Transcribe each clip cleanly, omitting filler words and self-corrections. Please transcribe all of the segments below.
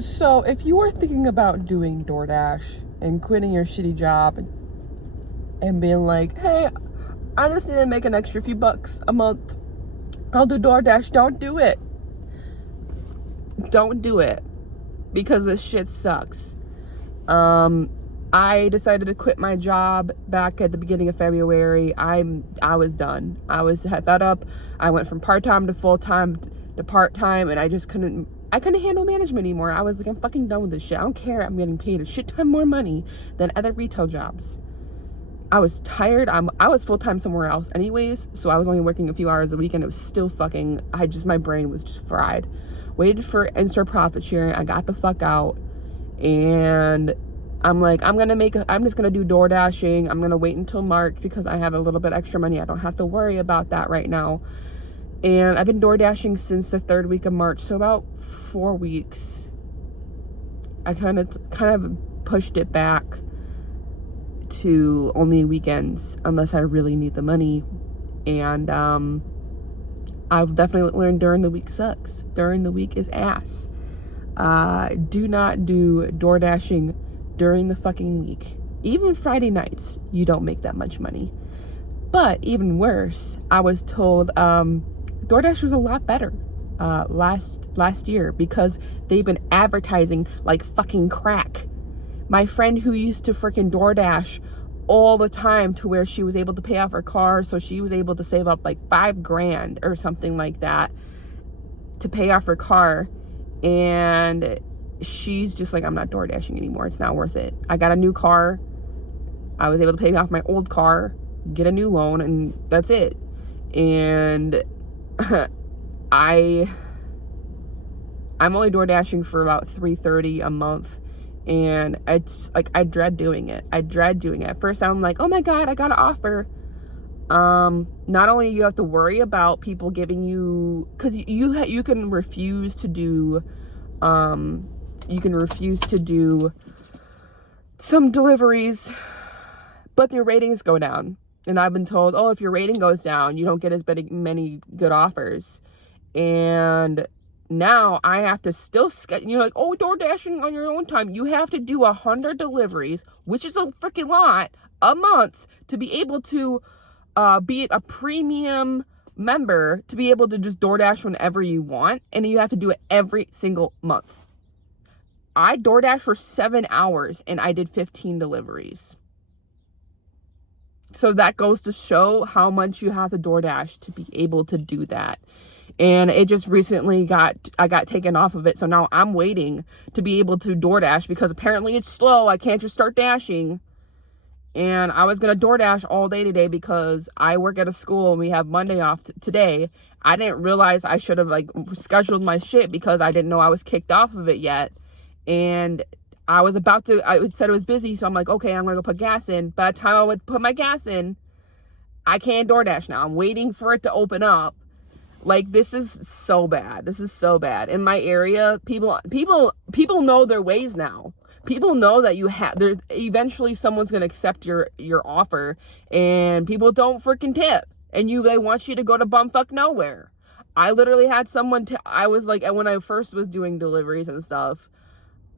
So if you are thinking about doing DoorDash and quitting your shitty job and being like, hey, I just need to make an extra few bucks a month, I'll do DoorDash, don't do it. Don't do it, because this shit sucks. I decided to quit my job back at the beginning of February. I was done. I was fed up. I went from part-time to full-time to part-time, and I couldn't handle management anymore. I was like, I'm fucking done with this shit. I don't care. I'm getting paid a shit ton more money than other retail jobs. I was tired. I was full-time somewhere else anyways, so I was only working a few hours a week, and it was still fucking, my brain was just fried. Waited for in-store profit sharing. I got the fuck out, and I'm like, I'm just gonna do door dashing. I'm gonna wait until March because I have a little bit extra money. I don't have to worry about that right now. And I've been door dashing since the third week of March, so about 4 weeks. I kind of pushed it back to only weekends unless I really need the money. And I've definitely learned during the week sucks. During the week is ass. Do not do door dashing during the fucking week. Even Friday nights, you don't make that much money. But even worse, I was told DoorDash was a lot better last year because they've been advertising like fucking crack. My friend who used to freaking DoorDash all the time to where she was able to pay off her car, so she was able to save up like $5,000 or something like that to pay off her car, and she's just like, I'm not door dashing anymore. It's not worth it. I got a new car. I was able to pay off my old car, get a new loan, and that's it. And I'm only door dashing for about $330 a month, and it's like, I dread doing it. At first I'm like, oh my god, I got an offer. Not only you have to worry about people giving you, because you can refuse to do some deliveries, but your ratings go down. And I've been told, oh, if your rating goes down, you don't get as many good offers. And now I have to still you're like, oh, door dashing on your own time. You have to do 100 deliveries, which is a freaking lot, a month, to be able to be a premium member, to be able to just DoorDash whenever you want, and you have to do it every single month. I DoorDash for 7 hours and I did 15 deliveries. So that goes to show how much you have to DoorDash to be able to do that. And it just recently I got taken off of it, so now I'm waiting to be able to DoorDash because apparently it's slow. I can't just start dashing. And I was gonna DoorDash all day today because I work at a school and we have Monday off today. I didn't realize I should have like scheduled my shit because I didn't know I was kicked off of it yet. And I said it was busy, so I'm like, okay, I'm gonna go put gas in. By the time I would put my gas in, I can't DoorDash now. I'm waiting for it to open up. Like, this is so bad. In my area, people know their ways now. People know that there's eventually someone's gonna accept your offer, and people don't freaking tip, and they want you to go to bumfuck nowhere. I literally had someone I was like, when I first was doing deliveries and stuff,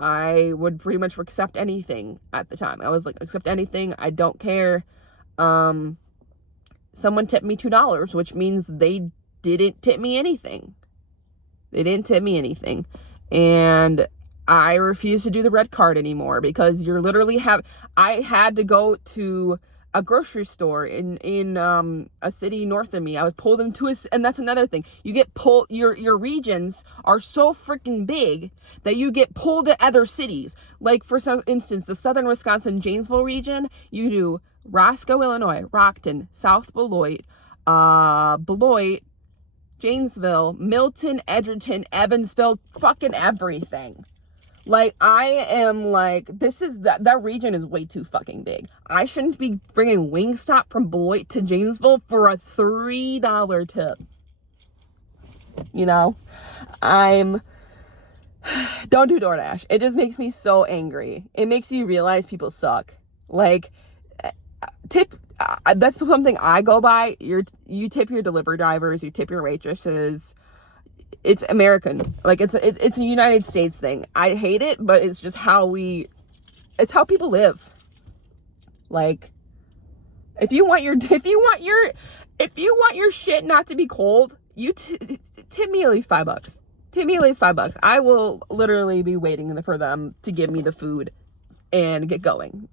I would pretty much accept anything at the time. I was like, accept anything, I don't care. Someone tipped me $2, which means they didn't tip me anything. And I refuse to do the red card anymore because I had to go to a grocery store in a city north of me. I was pulled into and that's another thing. You get pulled, your regions are so freaking big that you get pulled to other cities. Like, for some instance, the southern Wisconsin, Janesville region, you do Roscoe, Illinois, Rockton, South Beloit, Janesville, Milton, Edgerton, Evansville, fucking everything. Like, I am like, that region is way too fucking big. I shouldn't be bringing Wingstop from Beloit to Janesville for a $3 tip. You know, don't do DoorDash. It just makes me so angry. It makes you realize people suck. Like, that's something I go by. You tip your delivery drivers, you tip your waitresses. it's American. Like, it's a United States thing. I hate it, but it's just how it's how people live. Like, if you want your shit not to be cold, you tip me at least $5. Tip me at least $5. I will literally be waiting for them to give me the food and get going.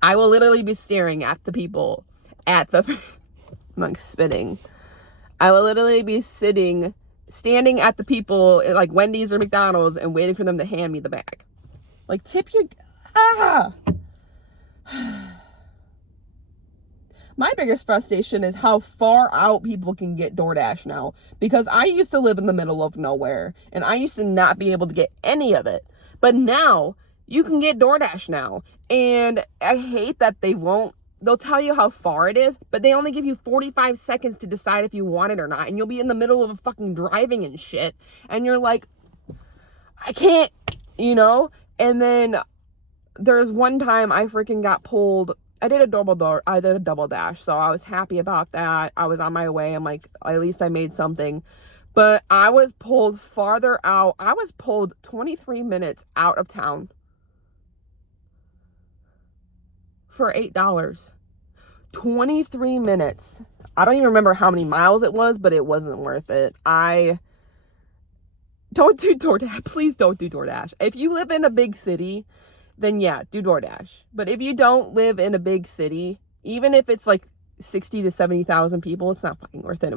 I will literally be staring at the people at the I'm like spitting. I will literally be standing at the people at like Wendy's or McDonald's and waiting for them to hand me the bag. Like, tip your My biggest frustration is how far out people can get DoorDash now. Because I used to live in the middle of nowhere, and I used to not be able to get any of it. But now, you can get DoorDash now. And I hate that they'll tell you how far it is, but they only give you 45 seconds to decide if you want it or not. And you'll be in the middle of fucking driving and shit. And you're like, I can't, And then there's one time I freaking got pulled. I did a double dash, so I was happy about that. I was on my way. I'm like, at least I made something. But I was pulled farther out. I was pulled 23 minutes out of town for $8. 23 minutes. I don't even remember how many miles it was, but it wasn't worth it. Don't do DoorDash. Please don't do DoorDash. If you live in a big city, then yeah, do DoorDash. But if you don't live in a big city, even if it's like 60 to 70,000 people, it's not fucking worth it.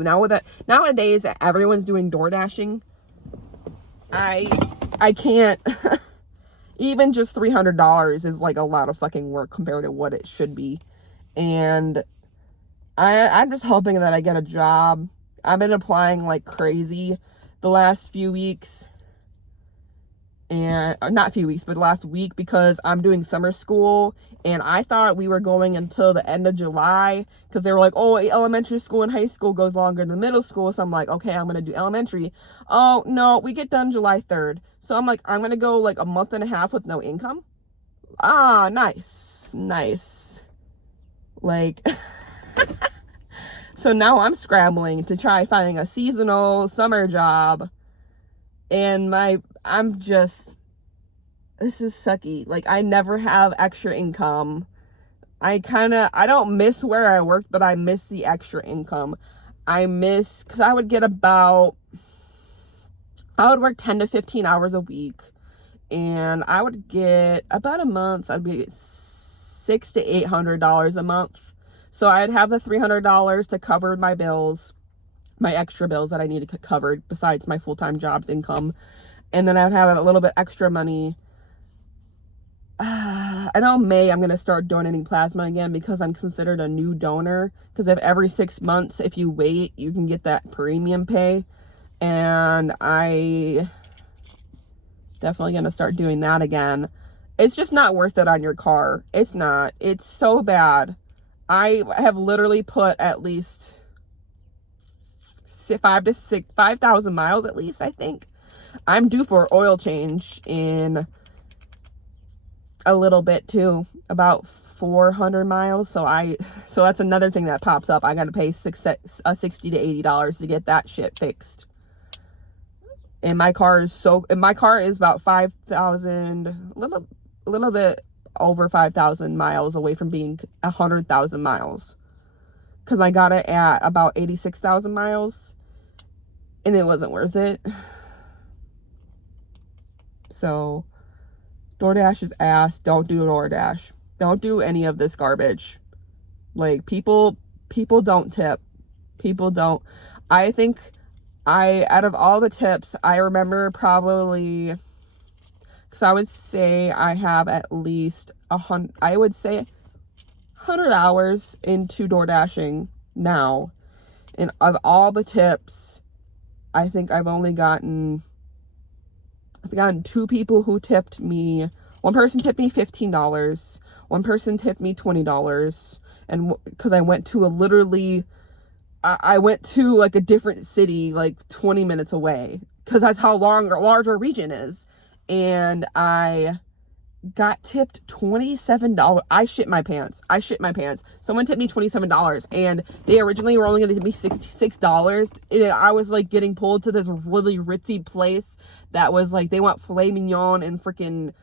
Nowadays, everyone's doing DoorDashing. I can't. Even just $300 is like a lot of fucking work compared to what it should be. And I'm just hoping that I get a job. I've been applying like crazy the last few weeks. And not few weeks, but last week, because I'm doing summer school, and I thought we were going until the end of July, because they were like, oh, elementary school and high school goes longer than middle school. So I'm like, okay, I'm gonna do elementary. Oh no, we get done July 3rd. So I'm like, I'm gonna go like a month and a half with no income. Nice. Like, so now I'm scrambling to try finding a seasonal summer job. And this is sucky. Like, I never have extra income. I don't miss where I worked, but I miss the extra income. Because I would work 10 to 15 hours a week. And I would get about a month, I'd be $600 to $800 a month. So I'd have the $300 to cover my bills, my extra bills that I need to get covered besides my full-time job's income. And then I'd have a little bit extra money. I know May I'm going to start donating plasma again, because I'm considered a new donor. Because if every 6 months, if you wait, you can get that premium pay. And I definitely going to start doing that again. It's just not worth it on your car. It's not. It's so bad. I have literally put at least 5,000 miles at least, I think. I'm due for oil change in a little bit too, about 400 miles. So that's another thing that pops up. I got to pay $60 to $80 to get that shit fixed. And my car is about 5,000, a little bit over 5,000 miles away from being 100,000 miles. Because I got it at about 86,000 miles. And it wasn't worth it. So, DoorDash is ass. Don't do DoorDash. Don't do any of this garbage. Like, people don't tip. People don't. I think out of all the tips, I remember probably, because I would say I have at least 100 hours into DoorDashing now. And of all the tips, I think I've gotten 2 people who tipped me. One person tipped me $15. One person tipped me $20. And because I went to I went to like a different city, like 20 minutes away, because that's how large our region is. And I got tipped $27. I shit my pants. Someone tipped me $27, and they originally were only going to tip me $66. And I was like getting pulled to this really ritzy place that was like, they want filet mignon and freaking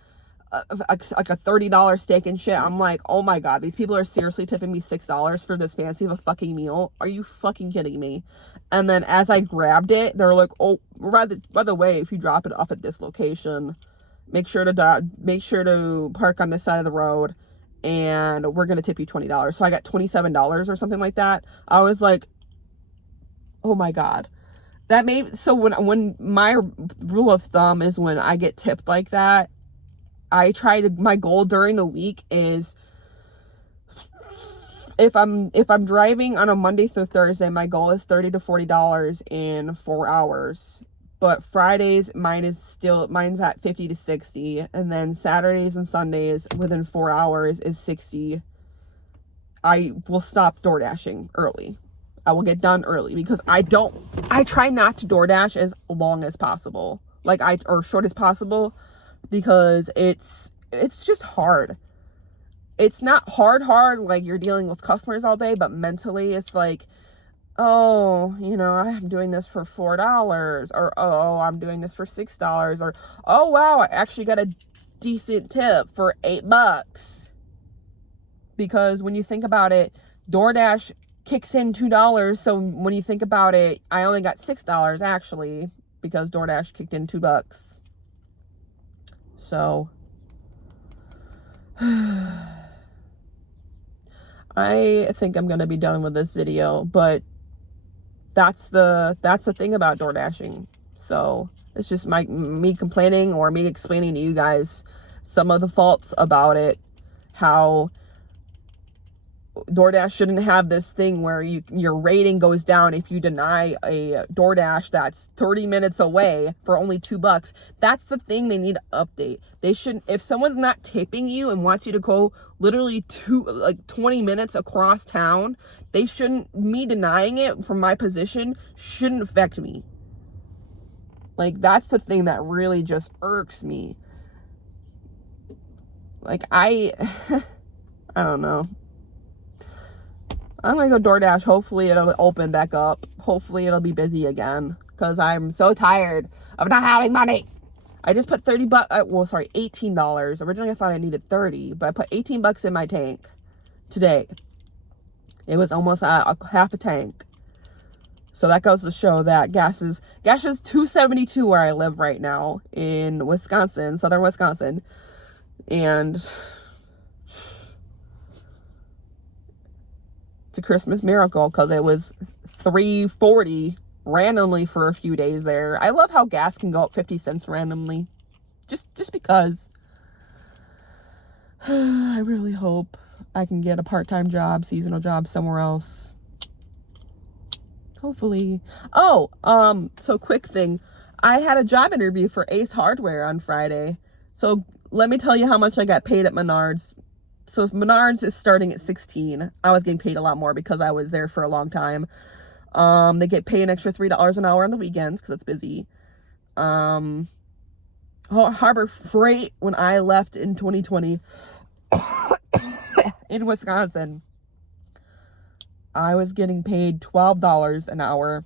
like a $30 steak and shit. I'm like, oh my god, these people are seriously tipping me $6 for this fancy of a fucking meal? Are you fucking kidding me? And then as I grabbed it, they're like, oh, by the way, if you drop it off at this location, make sure to park on this side of the road, and we're gonna tip you $20. So I got $27 or something like that. I was like, oh my god. That made, so when my rule of thumb is, when I get tipped like that, my goal during the week is, if I'm driving on a Monday through Thursday, my goal is $30 to $40 in 4 hours. But Fridays, mine's at 50 to 60. And then Saturdays and Sundays within 4 hours is 60. I will stop DoorDashing early. I will get done early, because I try not to DoorDash as long as possible. Or short as possible, because it's just hard. It's not hard like you're dealing with customers all day, but mentally it's like, oh, I'm doing this for $4, or oh, I'm doing this for $6, or oh wow, I actually got a decent tip for $8. Because when you think about it, DoorDash kicks in $2, so when you think about it, I only got $6 actually, because DoorDash kicked in $2. So I think I'm gonna be done with this video, but that's the thing about DoorDashing. So it's just me complaining, or me explaining to you guys some of the faults about it, how DoorDash shouldn't have this thing where your rating goes down if you deny a DoorDash that's 30 minutes away for only $2. That's the thing they need to update. They shouldn't, if someone's not tipping you and wants you to go literally 20 minutes across town, me denying it from my position shouldn't affect me. Like, that's the thing that really just irks me. Like, I don't know. I'm gonna go DoorDash. Hopefully it'll open back up. Hopefully it'll be busy again, because I'm so tired of not having money. I just put $18. Originally I thought I needed 30, but I put $18 in my tank today. It was almost half a tank. So that goes to show that gas is $2.72 where I live right now in Wisconsin, southern Wisconsin. And it's a Christmas miracle, because it was $3.40 randomly for a few days there. I love how gas can go up 50 cents randomly, just because. I really hope I can get a part-time job, seasonal job somewhere else, hopefully. So quick thing, I had a job interview for Ace Hardware on Friday. So let me tell you how much I got paid at Menards. So Menards is starting at $16. I was getting paid a lot more because I was there for a long time. They get paid an extra $3 an hour on the weekends because it's busy. Harbor Freight, when I left in 2020 in Wisconsin, I was getting paid $12 an hour.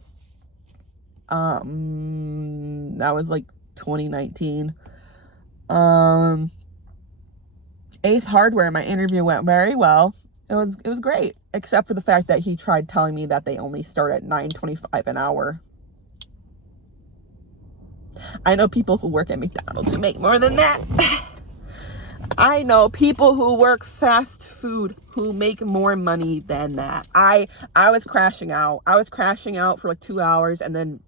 That was like 2019. Ace Hardware, my interview went very well. It was great, except for the fact that he tried telling me that they only start at $9.25 an hour. I know people who work at McDonald's who make more than that. I know people who work fast food who make more money than that. I was crashing out. I was crashing out for like 2 hours, and then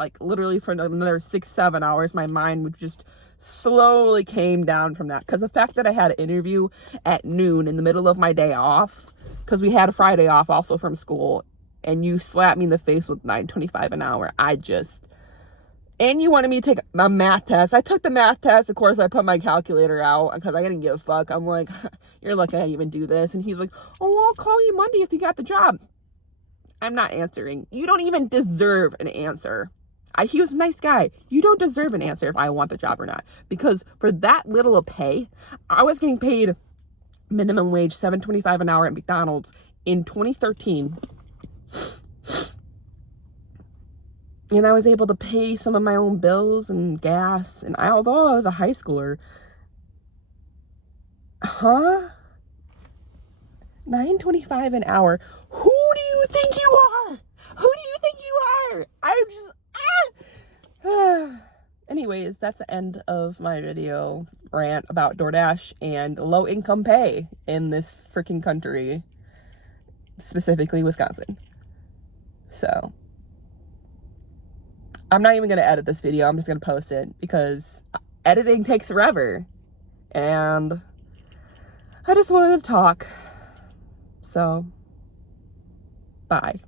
like literally for another 6-7 hours, my mind would just slowly came down from that. Because the fact that I had an interview at noon in the middle of my day off, because we had a Friday off also from school, and you slapped me in the face with $9.25 an hour, and you wanted me to take a math test. I took the math test. Of course, I put my calculator out because I didn't give a fuck. I'm like, you're lucky I even do this. And he's like, oh, well, I'll call you Monday if you got the job. I'm not answering. You don't even deserve an answer. He was a nice guy. You don't deserve an answer if I want the job or not. Because for that little of pay, I was getting paid minimum wage $7.25 an hour at McDonald's in 2013. And I was able to pay some of my own bills and gas. And although I was a high schooler, $9.25 an hour. Who do you think you are? Who do you think you are? I'm just anyways, that's the end of my video rant about DoorDash and low income pay in this freaking country, specifically Wisconsin. So I'm not even gonna edit this video. I'm just gonna post it because editing takes forever, and I just wanted to talk. So bye.